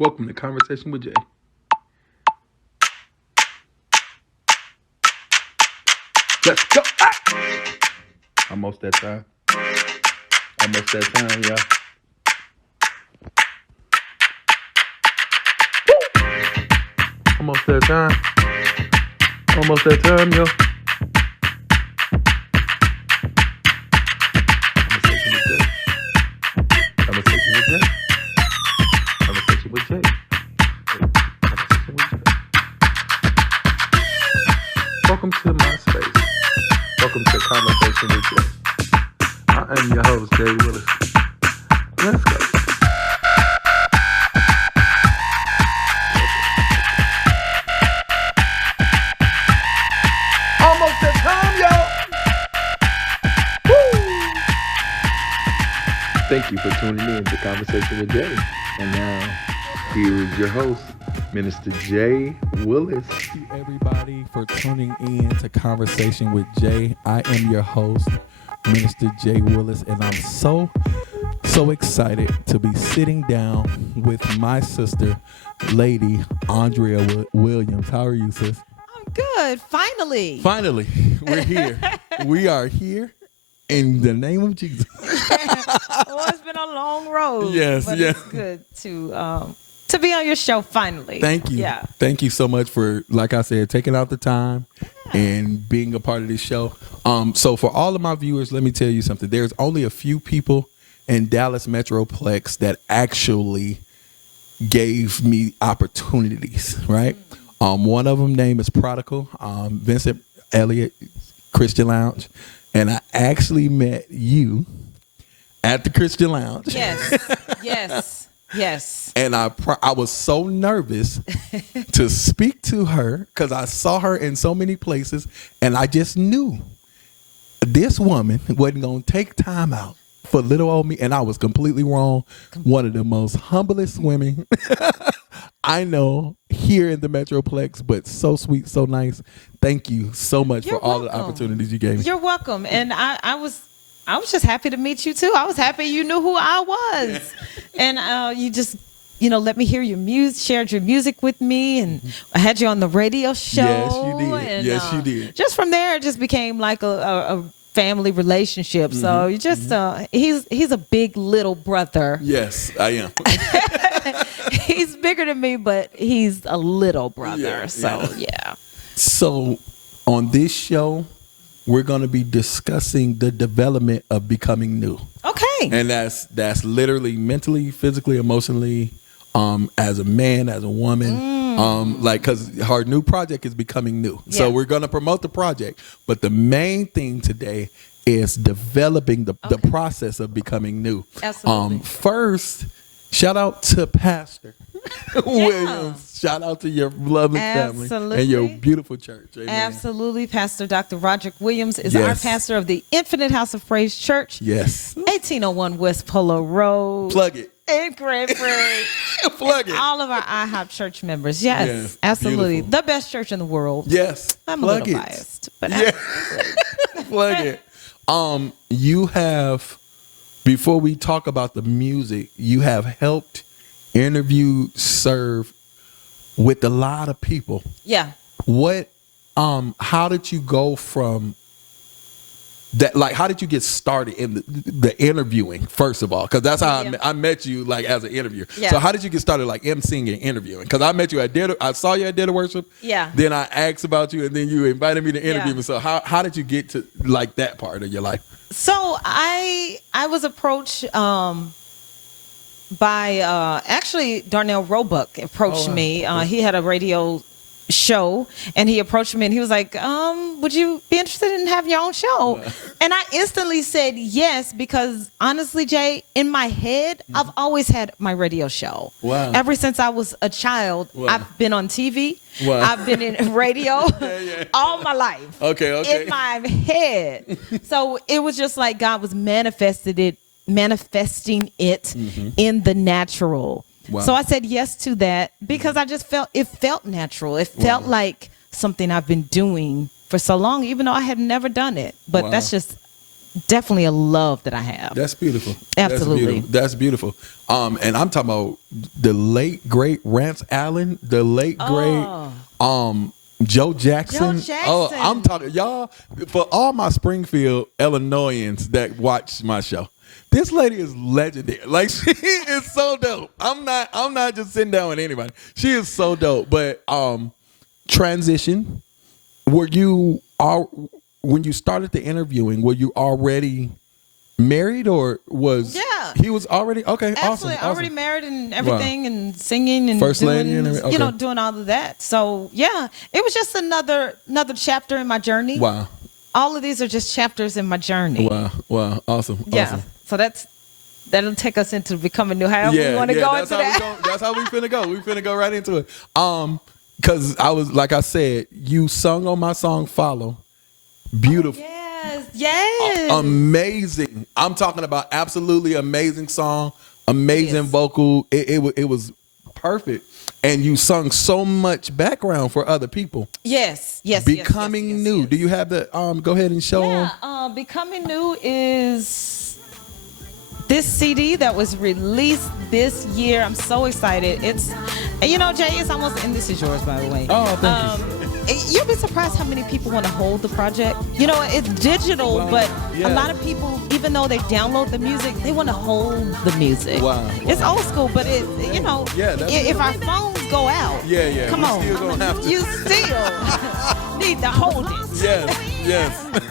Welcome to Conversation with Jay. Let's go. Ah! Almost that time. Almost that time, y'all. Almost that time. Almost that time, yo. Conversation with Jay. Conversation with Jay. Conversation with Jay. Conversation with Jay. Welcome to my space. Welcome to Conversation with Jay. I am your host, Jay Willis. Let's go. Almost that time, yo. Woo! Thank you for tuning in to Conversation with Jay. And now, here is your host, Minister Jay Willis. Thank you, everybody, for tuning in to Conversation with Jay. I am your host, Minister Jay Willis, and I'm so excited to be sitting down with my sister, Lady Andrea Williams. How are you, sis? I'm good. Finally. Finally, we're here. We are here in the name of Jesus. Well, it's been a long road. Yes, but yes. It's good to be on your show finally. Thank you. Yeah. Thank you so much for, like I said, taking out the time and being a part of this show. So for all of my viewers, let me tell you something. There's only a few people in Dallas Metroplex that actually gave me opportunities, right? One of them name is Prodigal, Vincent Elliott, Christian Lounge. And I actually met you at the Christian Lounge. Yes. And I was so nervous to speak to her because I saw her in so many places, and I just knew this woman wasn't going to take time out for little old me, and I was completely wrong. One of the most humblest women I know here in the Metroplex, but so sweet, so nice. Thank you so much You're for all welcome. the opportunities you gave me. You're welcome. And I was just happy to meet you too. I was happy you knew who I was. And you just let me hear your music, shared your music with me, and I had you on the radio show. Yes, you did. And, Yes, you did. Just from there, it just became like a family relationship. So you just he's a big little brother. Yes, I am. He's bigger than me, but he's a little brother. Yeah, so yeah. So on this show, we're going to be discussing the development of becoming new. Okay. And that's literally mentally, physically, emotionally, as a man, as a woman, because our new project is becoming new. Yeah. So we're going to promote the project. But the main thing today is developing the process of becoming new. Absolutely. First, shout out to Pastor Williams. Shout out to your lovely family and your beautiful church. Amen. Absolutely. Pastor Dr. Roderick Williams is Yes. our pastor of the Infinite House of Praise Church. Yes. 1801 West Polo Road. Plug it. In Cranford. Plug it. All of our IHOP church members. Yes, Yes, absolutely. beautiful. The best church in the world. Yes. I'm Plug a little it. biased, but Yeah. absolutely. Plug it. You have, before we talk about the music, you have helped interview, serve with a lot of people. Yeah. What, how did you go from that? Like, how did you get started in the interviewing, first of all? Because that's how I met you, like, as an interviewer. Yeah. So how did you get started, like, emceeing and interviewing? Because I met you I saw you at Dinner Worship. Yeah. Then I asked about you, and then you invited me to interview Yeah. me. So how did you get to, like, that part of your life? So I was approached by actually Darnell Roebuck approached me. He had a radio show and he approached me and he was like, would you be interested in having your own show? And I instantly said yes, because honestly, Jay, in my head, I've always had my radio show. Wow. Ever since I was a child, I've been on TV. Wow. I've been in radio all my life. Okay. In my head. So it was just like God was manifesting it in the natural. Wow. So I said yes to that because I just felt natural. It felt like something I've been doing for so long, even though I had never done it. But that's just definitely a love that I have. That's beautiful. Absolutely. That's beautiful. And I'm talking about the late great Rance Allen, the late great Joe Jackson. Oh, I'm talking y'all, for all my Springfield Illinoisans that watch my show. This lady is legendary. Like, she is so dope. I'm not just sitting down with anybody. She is so dope. But transition, when you started the interviewing, were you already married, or was he was already okay? Absolutely, awesome. already married and everything, and singing and first doing, lady and everything. Okay. doing all of that. So yeah, it was just another chapter in my journey. Wow. All of these are just chapters in my journey. Wow, awesome. Yeah. Awesome. So that'll take us into becoming new. However we want to go into that. That's how we finna go. We finna go right into it. Cause I was, like I said, you sung on my song "Follow." Beautiful. Yes. Amazing. I'm talking about absolutely amazing song, amazing vocal. It was perfect. And you sung so much background for other people. Yes. Becoming New. Do you have the go ahead and show them? Becoming New is this CD that was released this year. I'm so excited. It's, Jay, it's almost, and this is yours, by the way. Oh, thank you. You'll be surprised how many people want to hold the project. It's digital, but a lot of people, even though they download the music, they want to hold the music. Wow. It's old school, but if our phones go out, come on, still gonna have to. You still need to hold it. Yes.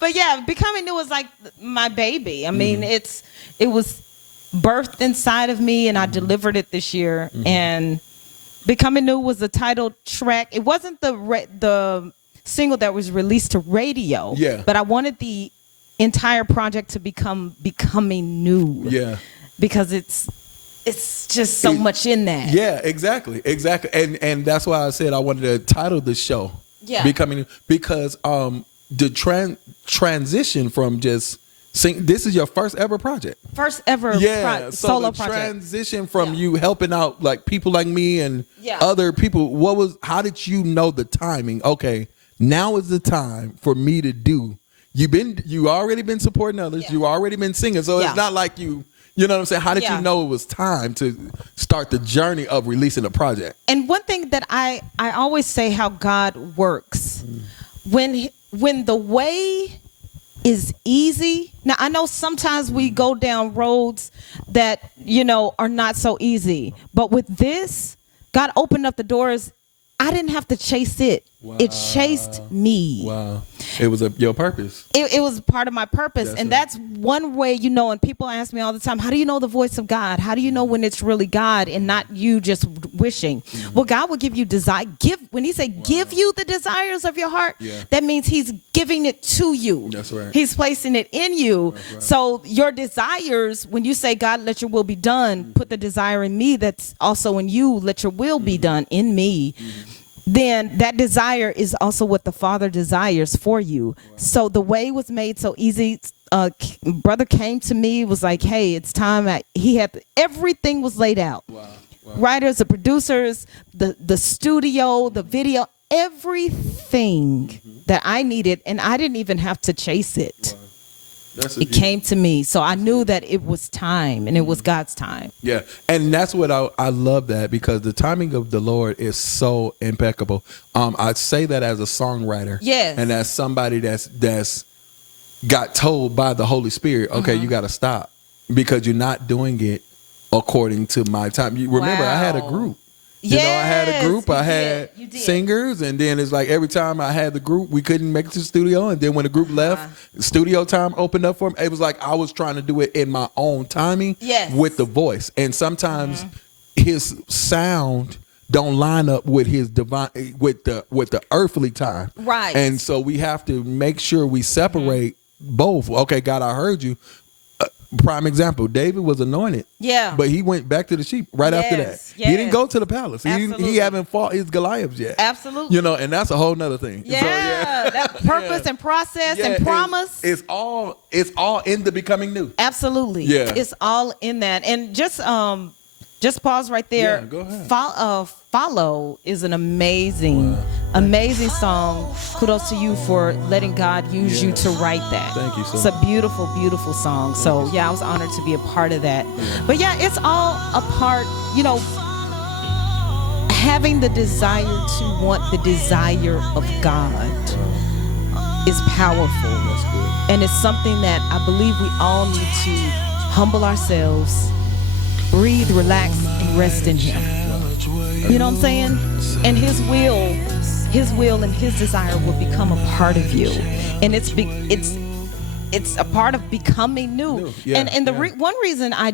But yeah, Becoming New was like my baby. I mean, it was birthed inside of me, and I delivered it this year. And Becoming New was the title track. It wasn't the single that was released to radio. Yeah. But I wanted the entire project to become Becoming New. Yeah. Because it's just so much in that. Yeah, exactly. And that's why I said I wanted to title the show Becoming New, because the transition from just sing. This is your first ever project. First ever solo project. Transition from you helping out like people like me and other people. How did you know the timing? Okay, now is the time for me to do. You already been supporting others. You already been singing. So it's not like you know what I'm saying? How did you know it was time to start the journey of releasing a project? And one thing that I always say how God works, when the way is easy. Now, I know sometimes we go down roads that, are not so easy. But with this, God opened up the doors. I didn't have to chase it. Wow. It chased me. Wow. It was your purpose. It was part of my purpose. And that's one way, and people ask me all the time, how do you know the voice of God? How do you know when it's really God and not you just wishing? Mm-hmm. Well, God will give you desire. When he said, give you the desires of your heart, that means he's giving it to you. That's right. He's placing it in you. Right. So your desires, when you say, God, let your will be done, put the desire in me that's also in you, let your will be done in me. Then that desire is also what the Father desires for you. Wow. So the way was made so easy. Brother came to me, was like, hey, it's time. Everything was laid out. Wow. Writers, the producers, the studio, the video, everything that I needed. And I didn't even have to chase it. Wow. It came to me. So I knew that it was time, and it was God's time. Yeah. And that's what I love that, because the timing of the Lord is so impeccable. I say that as a songwriter. Yes. And as somebody that's got told by the Holy Spirit, okay, you got to stop because you're not doing it according to my time. You remember, I had a group. I had a group. I had singers, and then it's like every time I had the group, we couldn't make it to the studio. And then when the group left, studio time opened up for me. It was like I was trying to do it in my own timing with the voice. And sometimes his sound don't line up with his divine, with the earthly time. Right. And so we have to make sure we separate both. Okay, God, I heard you. Prime example, David was anointed. Yeah. But he went back to the sheep right after that. Yes. He didn't go to the palace. He haven't fought his Goliaths yet. Absolutely. And that's a whole nother thing. Yeah. So, that purpose and process and promise. It's all in the Becoming New. Absolutely. Yeah. It's all in that. And just pause right there. Yeah, go ahead. Follow is an amazing Amazing song. Kudos to you for letting God use you to write that. Thank you so It's a beautiful, beautiful song. So yeah, I was honored to be a part of that. But yeah, it's all a part, having the desire to want the desire of God is powerful. That's good. And it's something that I believe we all need to humble ourselves, breathe, relax, and rest in Him. You know what I'm saying? And His will and His desire will become a part of you. And it's a part of becoming new. Yeah, and the one reason I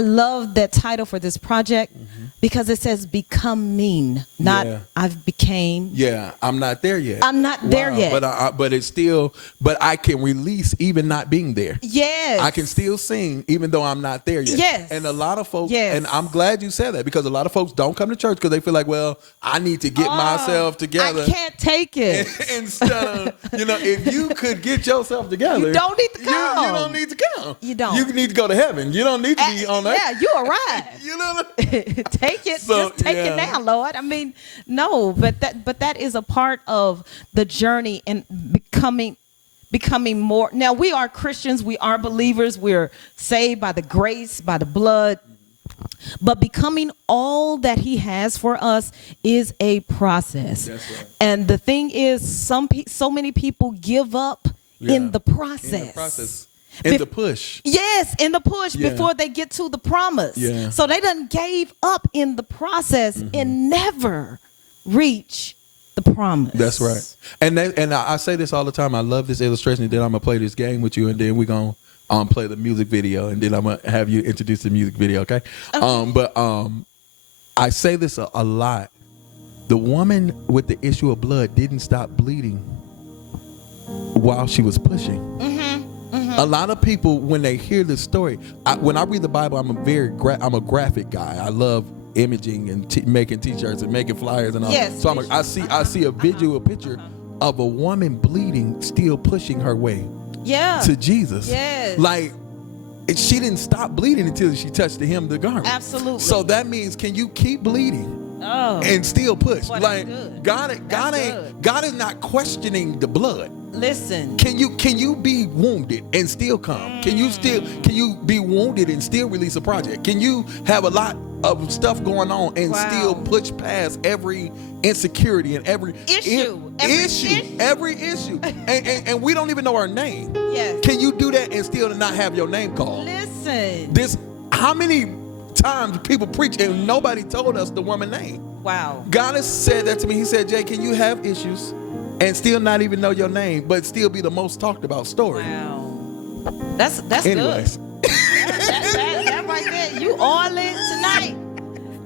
love that title for this project because it says becoming, not I've became. Yeah, I'm not there yet. I'm not there yet. But it's still, but I can release even not being there. Yes. I can still sing even though I'm not there yet. Yes. And a lot of folks, and I'm glad you said that because a lot of folks don't come to church because they feel like, well, I need to get myself together. I can't take it. Instead of, if you could get yourself together. You don't need to come. You don't need to come. You don't. You need to go to heaven. You don't need to be on earth. Yeah, you arrived. You know what I mean? Take it. Just take it now, Lord. I mean, no, but that is a part of the journey and becoming more. Now, we are Christians. We are believers. We're saved by the grace, by the blood. But becoming all that He has for us is a process. That's right. And the thing is, so many people give up in the process. In the process. In the push. Yes, in the push before they get to the promise. Yeah. So they done gave up in the process and never reach the promise. That's right. And I say this all the time. I love this illustration. Then I'm gonna play this game with you, and then we're gonna play the music video, and then I'm gonna have you introduce the music video. Okay. But I say this a lot. The woman with the issue of blood didn't stop bleeding while she was pushing. A lot of people, when they hear this story, when I read the Bible, I'm a graphic guy. I love imaging and making T-shirts and making flyers and all. Yes, So I see a visual picture of a woman bleeding, still pushing her way to Jesus. Yes. Like she didn't stop bleeding until she touched the hem of the garment. Absolutely. So that means, can you keep bleeding and still push? Boy, like that's God is not questioning the blood. Listen. Can you be wounded and still come? Can you be wounded and still release a project? Can you have a lot of stuff going on and still push past every insecurity and every issue, and we don't even know our name? Yes. Can you do that and still not have your name called? Listen. How many times people preach and nobody told us the woman's name? Wow. God has said that to me. He said, Jay, can you have issues and still not even know your name, but still be the most talked about story? Wow. That's Anyways. good. That right there. You oily tonight.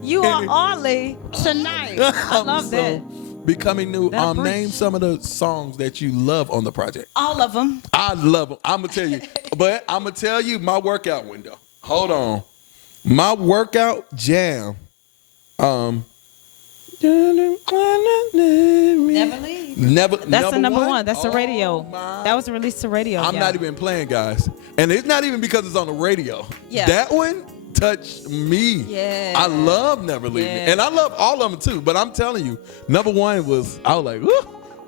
You are oily tonight. I love that. Becoming new. That'll Name preach. some of the songs that you love on the project. All of them. I love them. I'm gonna tell you, but I'm gonna tell you my workout window. Hold on, my workout jam. Never leave. That's the number one. That's the radio. That was released to radio. I'm not even playing, guys, and it's not even because it's on the radio. Yeah. That one touched me. Yeah. I love Never Leave Me, and I love all of them too. But I'm telling you, number one was, I was like, whoo,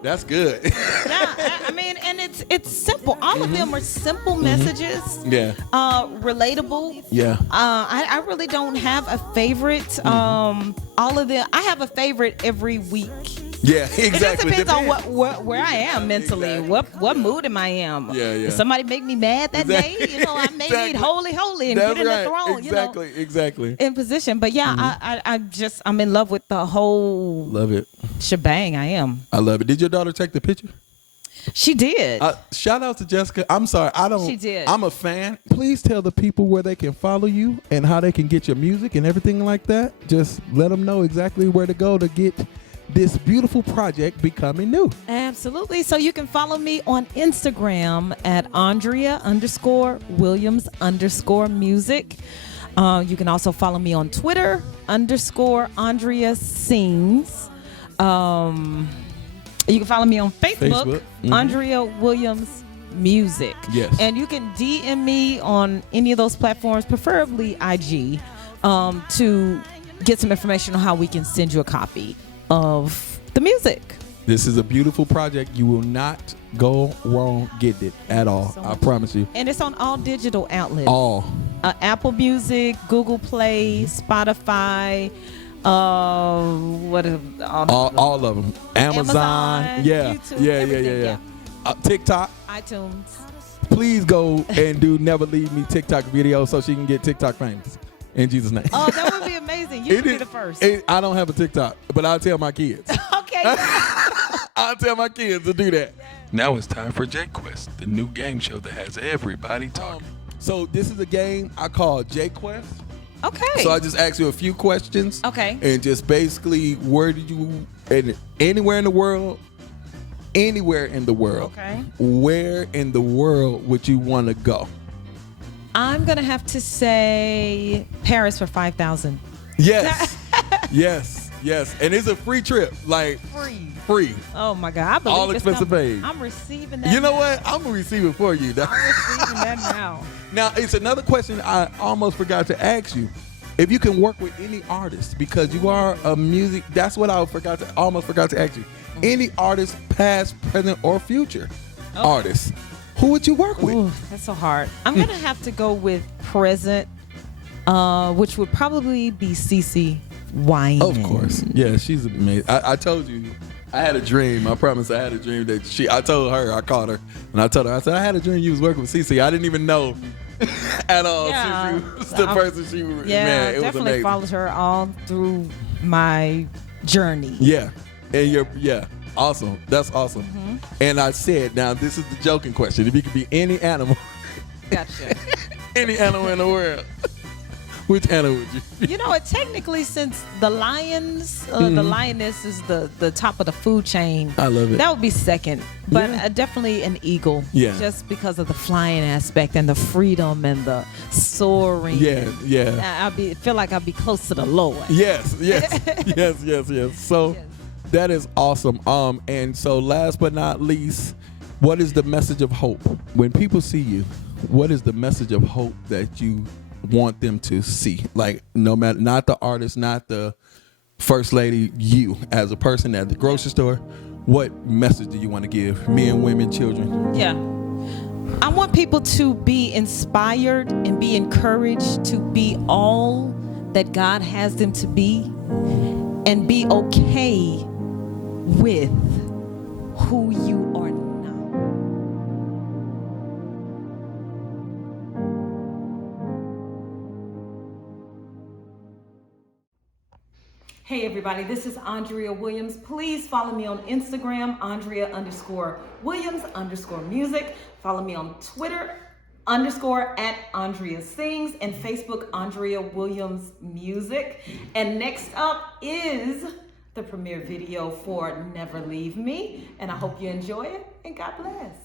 that's good. Yeah, I mean, and it's simple. All of them are simple messages. Yeah. Relatable. Yeah. I really don't have a favorite. All of them. I have a favorite every week. Yeah, exactly. It just depends on where I am mentally. Exactly. What mood am I in? Yeah. If somebody make me mad that day, I may need holy and That's get in right. the throne. Exactly. In position. But yeah, I'm in love with the whole Love it. shebang. I am. I love it. Did your daughter take the picture? She did. Shout out to Jessica. I'm sorry, I don't. She did. I'm a fan. Please tell the people where they can follow you and how they can get your music and everything like that. Just let them know exactly where to go to get this beautiful project becoming new. Absolutely. So you can follow me on Instagram at Andrea_Williams_music. You can also follow me on Twitter _Andrea Sings. You can follow me on Facebook. Andrea Williams Music. Yes. And you can DM me on any of those platforms, preferably IG, to get some information on how we can send you a copy. of the music. This is a beautiful project. You will not go wrong getting it at all. So I much. promise you. And it's on all digital outlets. All. Apple Music, Google Play, Spotify, what are All of them. Amazon. Yeah. YouTube, Yeah. everything, TikTok. iTunes. Please go and do Never Leave Me TikTok video so she can get TikTok famous. In Jesus' name. Oh, that would be amazing. You should be the first. I don't have a TikTok, but I'll tell my kids. Okay. I'll tell my kids to do that. Now it's time for J Quest, the new game show that has everybody talking. So this is a game I call J Quest. Okay. So I just ask you a few questions. Okay. And just basically, where do you, anywhere in the world, Okay. where in the world would you want to go? I'm going to have to say Paris for 5,000. Yes. yes. And it's a free trip. Like, free. Oh, my God. I believe All it's expensive coming. paid. I'm receiving that. You know now. what? I'm going to receive it for you. I'm receiving that now. Now, it's another question I almost forgot to ask you. If you can work with any artist, because you are a music, that's what I almost forgot to ask you. Any artist, past, present, or future artist, who would you work with? Ooh, that's so hard. I'm going to have to go with present, which would probably be CeCe Winans. Of course. Yeah, she's amazing. I told you, I had a dream. I promise I had a dream that I told her, I called her, and I told her, I said, I had a dream you was working with CeCe. I didn't even know at all. Yeah. She was the person she was. Yeah, Man, it was definitely amazing. followed her all through my journey. Yeah. And awesome. That's awesome. And I said, now this is the joking question. If you could be any animal, Gotcha. any animal in the world, which animal would you be? You know what? Technically, since the lions, the lioness is the top of the food chain. I love it. That would be second, but Yeah. Definitely an eagle. Yeah. Just because of the flying aspect and the freedom and the soaring. Yeah. Feel like I'd be close to the Lord. Yes. So Yes. that is awesome. And so last but not least, what is the message of hope? When people see you, what is the message of hope that you want them to see? Like, no matter, not the artist, not the first lady, you as a person at the grocery store, what message do you want to give men, women, children? Yeah. I want people to be inspired and be encouraged to be all that God has them to be and be okay with who you are not. Hey everybody, this is Andrea Williams. Please follow me on Instagram, Andrea_Williams_music. Follow me on Twitter, @Andrea Sings, and Facebook, Andrea Williams Music. And next up is the premiere video for Never Leave Me. And I hope you enjoy it, and God bless.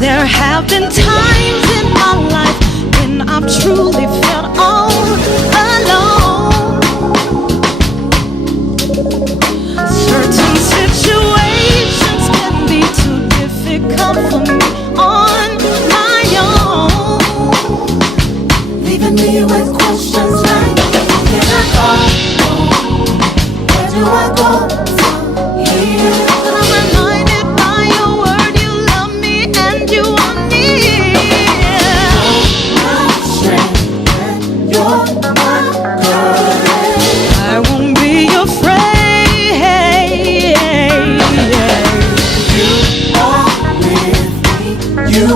There have been times in my life when I've truly felt all alone. Certain situations can be too difficult for me on my own, leaving me with questions like, where can I go? Where do I go from here? But I'm reminded by your word you love me and you want me. You're my strength and you're my courage. I won't be afraid. You are with me. You